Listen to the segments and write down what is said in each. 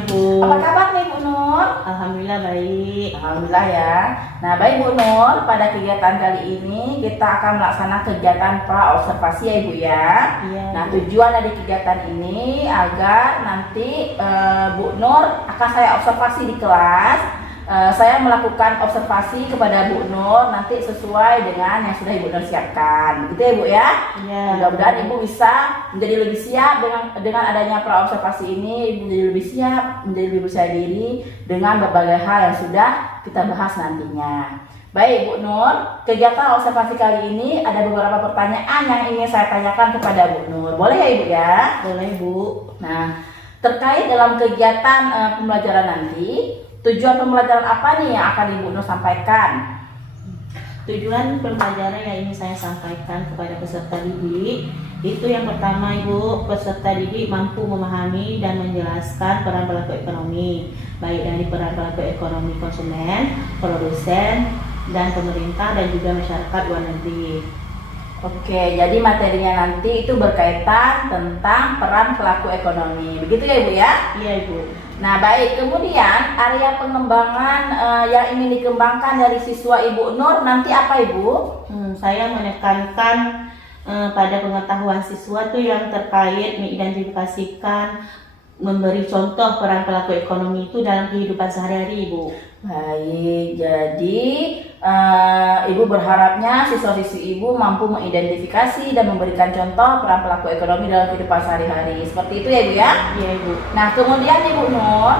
Ibu. Apa kabar nih Bu Nur? Alhamdulillah baik. Alhamdulillah ya. Nah baik Bu Nur, pada kegiatan kali ini kita akan melaksanakan kegiatan pra-observasi ya Ibu ya. Iya. Nah tujuan dari kegiatan ini agar nanti Bu Nur akan saya observasi di kelas. Saya melakukan observasi kepada Bu Nur nanti sesuai dengan yang sudah Ibu Nur siapkan, gitu ya Bu ya. Iya. Mudah-mudahan Ibu bisa menjadi lebih siap dengan adanya pra-observasi ini. Ibu menjadi lebih siap, menjadi lebih percaya diri dengan berbagai hal yang sudah kita bahas nantinya. Baik Bu Nur, kegiatan observasi kali ini ada beberapa pertanyaan yang ingin saya tanyakan kepada Bu Nur. Boleh ya Ibu ya? Boleh Bu. Nah, terkait dalam kegiatan pembelajaran nanti, tujuan pembelajaran apa nih yang akan Ibu Nur sampaikan? Tujuan pembelajaran yang ingin saya sampaikan kepada peserta didik itu yang pertama Ibu, peserta didik mampu memahami dan menjelaskan peran pelaku ekonomi, baik dari peran pelaku ekonomi konsumen, produsen, dan pemerintah dan juga masyarakat luar negeri. Oke, jadi materinya nanti itu berkaitan tentang peran pelaku ekonomi. Begitu ya Ibu ya? Iya Ibu. Nah baik, kemudian area pengembangan yang ingin dikembangkan dari siswa Ibu Nur nanti apa Ibu? Saya menekankan pada pengetahuan siswa tuh yang terkait mengidentifikasikan, memberi contoh peran pelaku ekonomi itu dalam kehidupan sehari-hari Ibu. Baik, jadi Ibu berharapnya siswa-siswi Ibu mampu mengidentifikasi dan memberikan contoh peran pelaku ekonomi dalam kehidupan sehari-hari. Seperti itu ya Ibu ya? Iya Ibu. Nah kemudian Ibu Nur,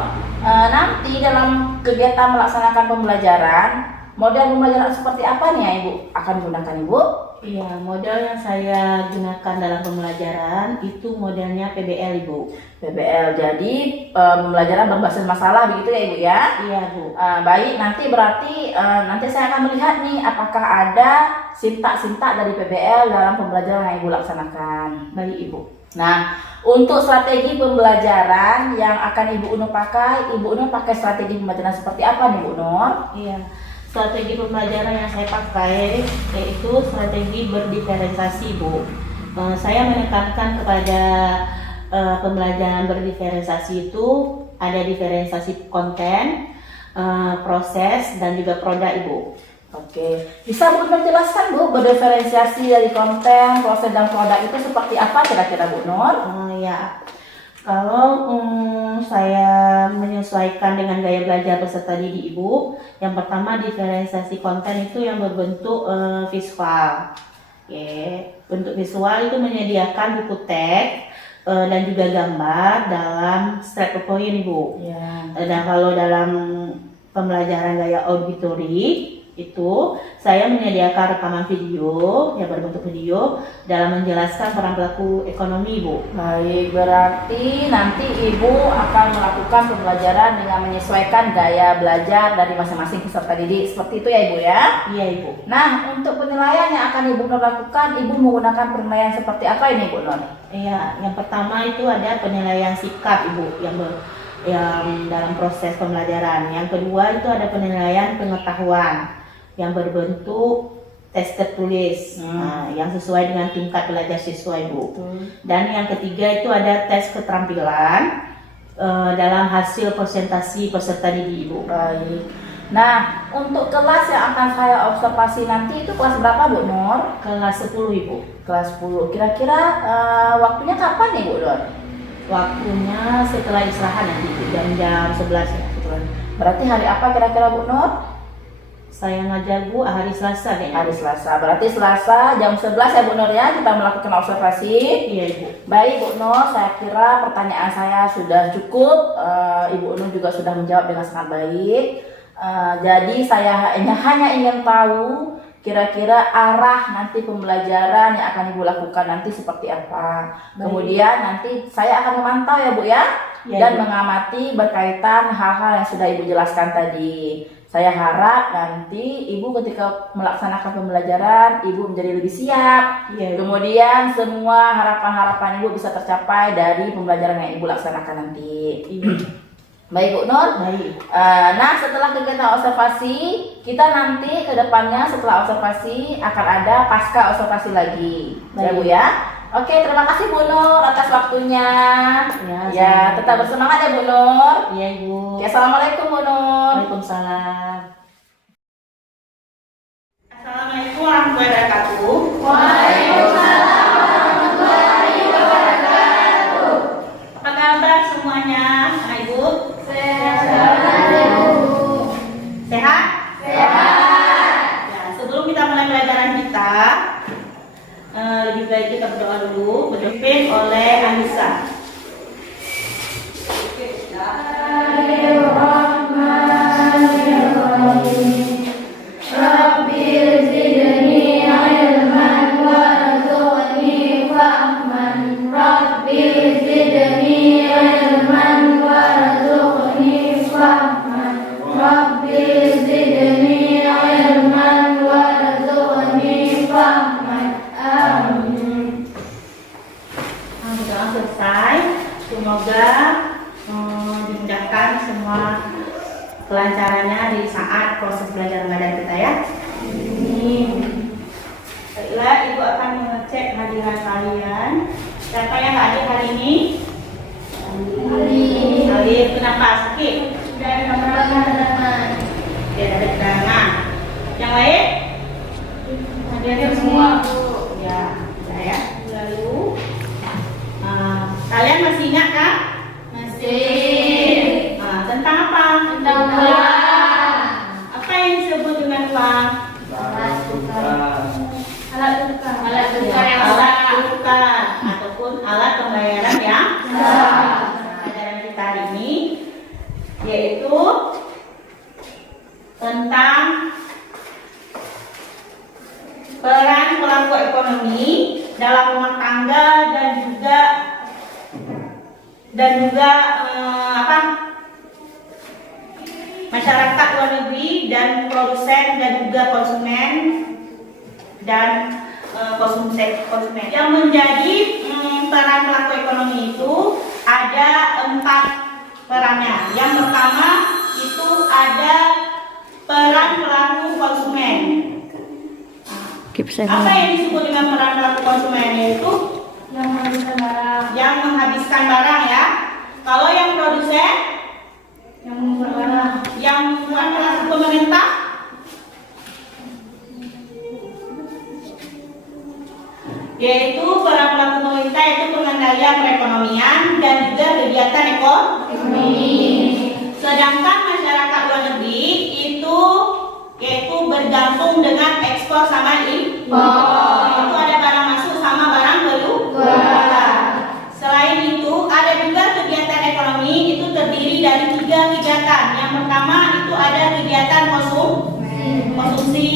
nanti dalam kegiatan melaksanakan pembelajaran, model pembelajaran seperti apa nih ya Ibu akan gunakan Ibu? Iya, model yang saya gunakan dalam pembelajaran itu modelnya PBL Ibu. PBL, jadi pembelajaran berbasis masalah begitu ya Ibu ya? Iya Bu. Baik, nanti berarti nanti saya akan melihat nih apakah ada sintak-sintak dari PBL dalam pembelajaran yang Ibu laksanakan. Baik Ibu. Nah, untuk strategi pembelajaran yang akan Ibu Nur pakai, Ibu Nur pakai strategi pembelajaran seperti apa nih Ibu Nur? Iya. Strategi pembelajaran yang saya pakai yaitu strategi berdiferensiasi Bu. Saya menekankan kepada pembelajaran berdiferensiasi itu ada diferensiasi konten, proses, dan juga produk Ibu. Oke, bisa Bu Nur jelaskan Bu, berdiferensiasi dari konten, proses, dan produk itu seperti apa kira-kira Bu Nur? Ya, kalau saya menyesuaikan dengan gaya belajar peserta didik Ibu, yang pertama diferensiasi konten itu yang berbentuk visual. Bentuk visual itu menyediakan buku teks dan juga gambar dalam slide PowerPoint Ibu. Ya. Dan kalau dalam pembelajaran gaya auditori itu saya menyediakan rekaman video yang berbentuk video dalam menjelaskan peran pelaku ekonomi Ibu. Baik, berarti nanti Ibu akan melakukan pembelajaran dengan menyesuaikan gaya belajar dari masing-masing peserta didik. Seperti itu ya Ibu ya? Iya Ibu. Nah, untuk penilaian yang akan Ibu Nur lakukan, Ibu menggunakan penilaian seperti apa ini Ibu Nur? Iya, yang pertama itu ada penilaian sikap Ibu yang dalam proses pembelajaran. Yang kedua itu ada penilaian pengetahuan yang berbentuk tes tertulis yang sesuai dengan tingkat belajar siswa Ibu. Dan yang ketiga itu ada tes keterampilan dalam hasil presentasi peserta didik Ibu. Baik. Nah, untuk kelas yang akan saya observasi nanti itu kelas berapa Bu Nur? Kelas 10 Ibu. Kelas 10. Kira-kira waktunya kapan nih Bu Nur? Waktunya setelah istirahat nanti jam 11 ya. Berarti hari apa kira-kira Bu Nur? Saya ngajar Bu hari Selasa kayaknya. Hari Selasa, berarti Selasa jam 11 ya Bu Nur ya, kita melakukan observasi. Iya Ibu. Baik Bu Nur, saya kira pertanyaan saya sudah cukup. Ibu Nur juga sudah menjawab dengan sangat baik. Jadi saya hanya ingin tahu kira-kira arah nanti pembelajaran yang akan Ibu lakukan nanti seperti apa. Baik. Kemudian nanti saya akan memantau ya Bu ya, dan mengamati berkaitan hal-hal yang sudah Ibu jelaskan tadi. Saya harap nanti Ibu ketika melaksanakan pembelajaran, Ibu menjadi lebih siap. Iya. Kemudian semua harapan-harapan Ibu bisa tercapai dari pembelajaran yang Ibu laksanakan nanti. Iya. Baik Bu Nur. Baik. Nah setelah kegiatan observasi, kita nanti ke depannya setelah observasi akan ada pasca observasi lagi. Ya Bu ya. Oke, terima kasih Bu Nur atas waktunya. Ya, Ya, sama. tetap bersemangat ya Bu Nur. Iya Ibu. Oke, assalamualaikum Bu Nur. Waalaikumsalam. Assalamualaikum warahmatullahi wabarakatuh. Apa kabar semuanya, Anak Ibu? Sehat? Ya, sebelum kita mulai pelajaran kita, lebih baik kita berdoa dulu, berdoa oleh Anissa. Berdoa selesai, semoga dimudahkan semua kelancarannya di saat proses belajar mengajar kita ya. Baiklah, Ibu akan mengecek hadiran kalian. Siapa yang hadir hari ini? Hadir. Kenapa? Sakit? Sudah ada keterangan. Tidak ada keterangan. Yang lain? Hadir semua. Ya, sudah ya. Lalu kalian masih ingat kan? Masih. Tentang apa? Tentang uang. Apa yang disebut dengan uang? Alat tukar ataupun alat pembayaran yang sah. Pelajaran kita hari ini yaitu tentang peran pelaku ekonomi dalam rumah tangga dan juga masyarakat luar negeri dan produsen dan juga konsumen konsumen yang menjadi peran pelaku ekonomi itu ada 4 perannya. Yang pertama itu ada peran pelaku konsumen. Apa yang disebut dengan peran pelaku konsumen? Yaitu yang menghabiskan barang ya. Kalau yang produsen yang membuat barang, yang membuat pelaku pemerintah yaitu peran pelaku pemerintah yaitu pengendalian perekonomian dan juga kegiatan ekonomi. Sedangkan masyarakat luar negeri itu yaitu bergantung dengan ekspor sama impor. Itu ada barang masuk sama barang keluar. Selain itu ada juga kegiatan ekonomi itu terdiri dari 3 kegiatan. Yang pertama itu ada kegiatan konsumsi.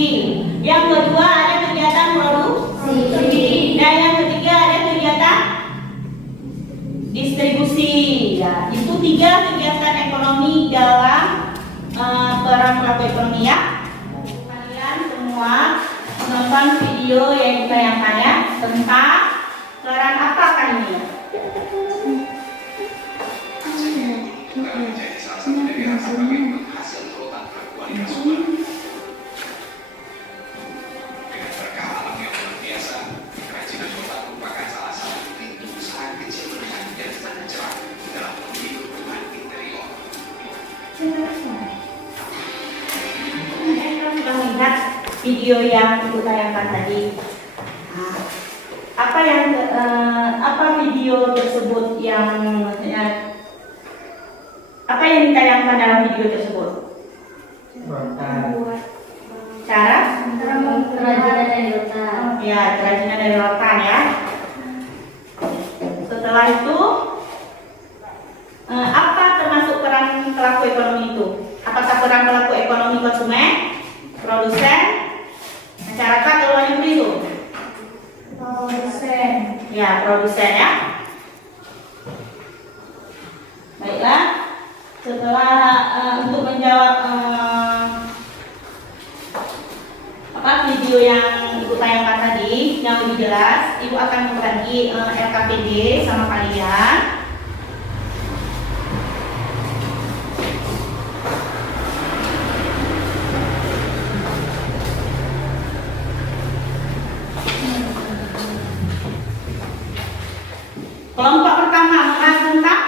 Yang kedua ada kegiatan produksi. Dan yang ketiga ada kegiatan distribusi. Ya, itu 3 kegiatan ekonomi dalam peran pelaku ekonomi ya. Kalian semua menonton video yang ditayangkan ya tentang peran apakah ini? Kita melihat video yang Ibu tayangkan tadi. Apa video tersebut yang apa yang ditayangkan dalam video tersebut? Cara kerajinan dari rotan. Ya, kerajinan dari rotan ya. Setelah itu apa termasuk peran pelaku ekonomi itu? Apakah peran pelaku ekonomi konsumen, produsen, masyarakat atau luar negeri itu? Produsen. Ya, produsen ya. Baiklah. Setelah untuk menjawab video yang Ibu tayangkan tadi yang lebih jelas, Ibu akan membagi LKPD sama kalian. Kelompok pertama membahas tentang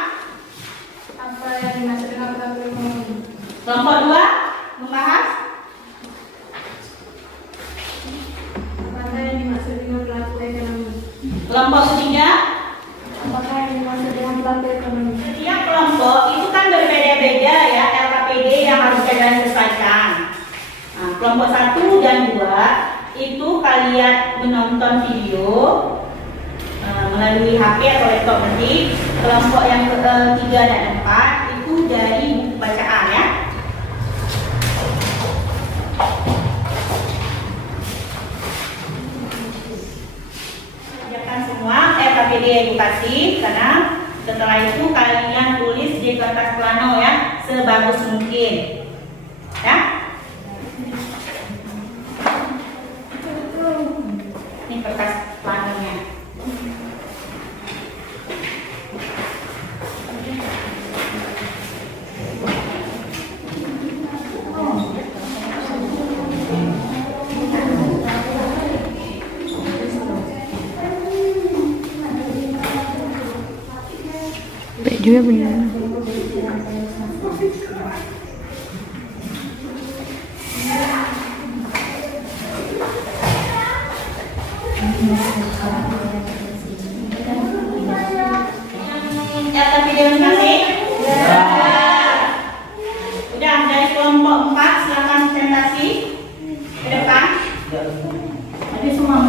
Apa yang dimaksud dengan pelaku ekonomi? kelompok dua membahas Apakah yang dimaksud dengan pelaku ekonomi? kelompok ketiga. Apakah yang dimaksud dengan pelaku ekonomi? Setiap kelompok itu kan berbeda-beda ya LKPD yang harus kalian sesuaikan. Nah, kelompok 1 dan 2 itu kalian menonton video melalui HP atau laptop nanti. Kelompok yang ketiga dan 4 itu dari buku bacaan ya. Kerjakan semua LKPD edukasi, karena setelah itu kalian tulis di kertas plano ya sebagus mungkin ya. Ini kertas planonya. Juga benar. LKPD masing-masing? Ya. Udah dari kelompok 4 silakan presentasi ke depan. Tapi semua.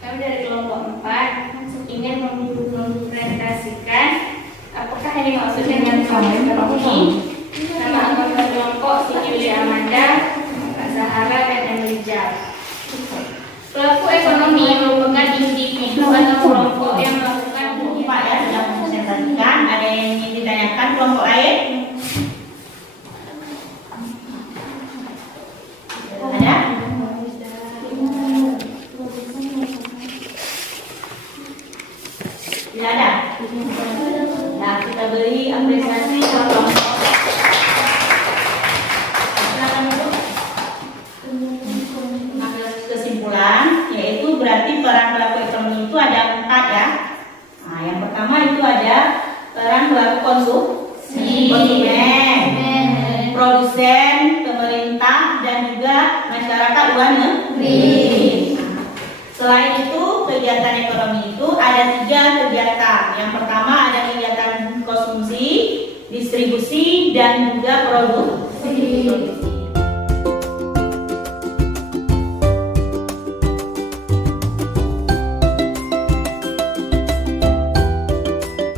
Kami dari kelompok 4 ingin mempresentasikan apakah yang dimaksud dengan pelaku ekonomi. Nama anggota kelompok Siti Wili Amanda, Kak Zahara, dan Emilijal. Pelaku ekonomi merupakan individu atau kelompok yang melakukan Pak ya sudah mempresentasikan. Ada yang ingin ditanyakan kelompok lain? Ada? Tidak ada. Nah, kita beri apresiasi ke kelompok. Silakan dulu. Ambil kesimpulan, yaitu berarti peran pelaku ekonomi itu ada 4 ya. Nah, yang pertama itu ada peran pelaku konsumen, produsen, pemerintah, dan juga masyarakat luar negeri. Selain itu, kegiatan ekonomi itu ada 3 kegiatan. Yang pertama ada kegiatan konsumsi, distribusi, dan juga produksi.